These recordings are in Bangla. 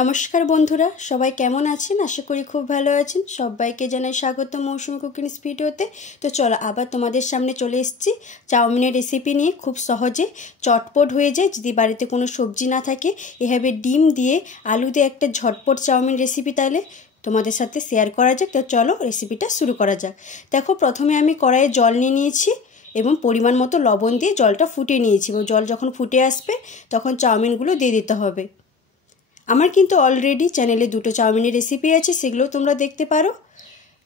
নমস্কার বন্ধুরা, সবাই কেমন আছেন? আশা করি খুব ভালো আছেন। সবাইকে জানাই স্বাগত মৌসুমি কুকিংস ভিডিওতে। তো চলো আবার তোমাদের সামনে চলে এসেছি চাউমিনের রেসিপি নিয়ে। খুব সহজে চটপট হয়ে যায় যদি বাড়িতে কোনো সবজি না থাকে। এভাবে ডিম দিয়ে আলু দিয়ে একটা ঝটপট চাউমিন রেসিপি তাহলে তোমাদের সাথে শেয়ার করা যাক। তো চলো রেসিপিটা শুরু করা যাক। দেখো, প্রথমে আমি কড়াইয়ে জল নিয়ে নিয়েছি এবং পরিমাণ মতো লবণ দিয়ে জলটা ফুটিয়ে নিয়েছি। এবং জল যখন ফুটে আসবে তখন চাউমিনগুলো দিয়ে দিতে হবে। আমার কিন্তু অলরেডি চ্যানেলে দুটো চাউমিনের রেসিপি আছে, সেগুলো তোমরা দেখতে পারো।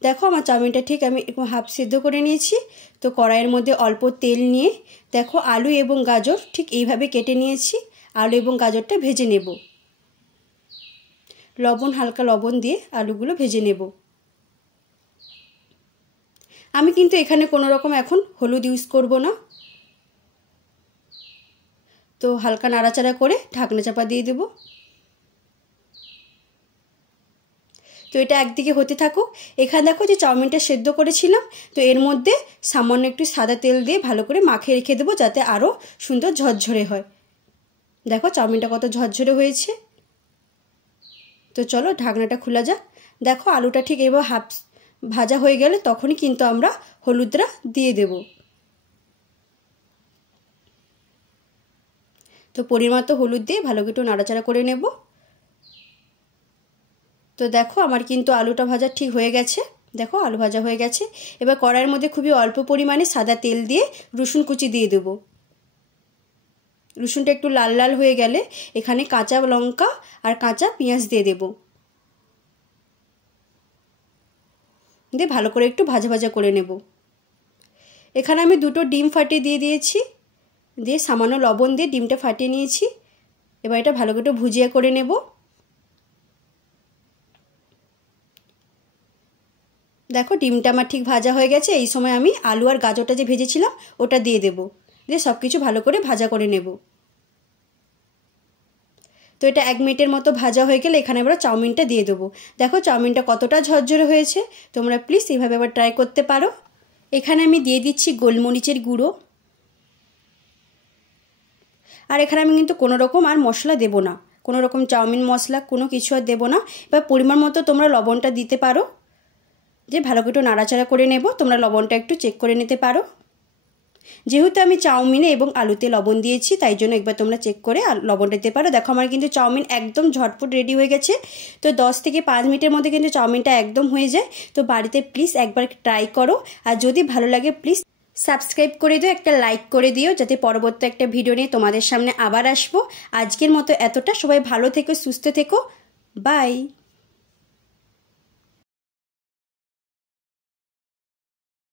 দেখো, আমার চাউমিনটা ঠিক আমি হাফ সিদ্ধ করে নিয়েছি। তো কড়াইয়ের মধ্যে অল্প তেল নিয়ে দেখো আলু এবং গাজর ঠিক এইভাবে কেটে নিয়েছি। আলু এবং গাজরটা ভেজে নেব। হালকা লবণ দিয়ে আলুগুলো ভেজে নেব। আমি কিন্তু এখানে কোনো রকম এখন হলুদ ইউজ করব না। তো হালকা নাড়াচাড়া করে ঢাকনা চাপা দিয়ে দেব। তো এটা একদিকে হতে থাকুক। এখানে দেখো যে চাউমিনটা সেদ্ধ করেছিলাম, তো এর মধ্যে সামান্য একটু সাদা তেল দিয়ে ভালো করে মাখিয়ে রেখে দেবো যাতে আরও সুন্দর ঝরঝরে হয়। দেখো চাউমিনটা কত ঝরঝরে হয়েছে। তো চলো ঢাকনাটা খোলা যাক। দেখো আলুটা ঠিক এবার হাফ ভাজা হয়ে গেলে তখনই কিন্তু আমরা হলুদটা দিয়ে দেব। তো পরিমাণ মতো হলুদ দিয়ে ভালো করে একটু নাড়াচাড়া করে নেব। তো দেখো আমার কিন্তু আলুটা ভাজা ঠিক হয়ে গেছে। দেখো আলু ভাজা হয়ে গেছে। এবার কড়াইয়ের মধ্যে খুবই অল্প পরিমাণে সাদা তেল দিয়ে রসুন কুচি দিয়ে দেবো। রসুনটা একটু লাল লাল হয়ে গেলে এখানে কাঁচা লঙ্কা আর কাঁচা পেঁয়াজ দিয়ে দেব। দিয়ে ভালো করে একটু ভাজা ভাজা করে নেব। এখানে আমি দুটো ডিম ফাটিয়ে দিয়ে দিয়েছি। দিয়ে সামান্য লবণ দিয়ে ডিমটা ফাটিয়ে নিয়েছি। এবার এটা ভালো করে ভুজিয়া করে নেব। দেখো ডিমটা আমার ঠিক ভাজা হয়ে গেছে। এই সময় আমি আলু আর গাজরটা যে ভেজেছিলাম ওটা দিয়ে দেব। দিয়ে সব কিছু ভালো করে ভাজা করে নেব। তো এটা 1 মিনিটের মতো ভাজা হয়ে গেলে এখানে আমরা চাউমিনটা দিয়ে দেবো। দেখো চাউমিনটা কতটা ঝরঝরে হয়েছে। তোমরা প্লিজ এইভাবে আবার ট্রাই করতে পারো। এখানে আমি দিয়ে দিচ্ছি গোলমরিচের গুঁড়ো। আর এখানে আমি কিন্তু কোনো রকম আর মশলা দেব না, কোনো রকম চাউমিন মশলা কোনো কিছু আর দেবো না। এবার পরিমাণ মতো তোমরা লবণটা দিতে পারো। যে ভালো করে একটু নাড়াচাড়া করে নেব। তোমরা লবণটা একটু চেক করে নিতে পারো। যেহেতু আমি চাউমিনে এবং আলুতে লবণ দিয়েছি তাই জন্য একবার তোমরা চেক করে লবণটা দিতে পারো। দেখো আমার কিন্তু চাউমিন একদম ঝটপট রেডি হয়ে গেছে। তো 10 থেকে 5 মিনিটের মধ্যে কিন্তু চাউমিনটা একদম হয়ে যায়। তো বাড়িতে প্লিজ একবার ট্রাই করো। আর যদি ভালো লাগে প্লিজ সাবস্ক্রাইব করে দিও, একটা লাইক করে দিও যাতে পরবর্তী একটা ভিডিও নিয়ে তোমাদের সামনে আবার আসবো। আজকের মতো এতটা। সবাই ভালো থেকো, সুস্থ থেকো। বাই।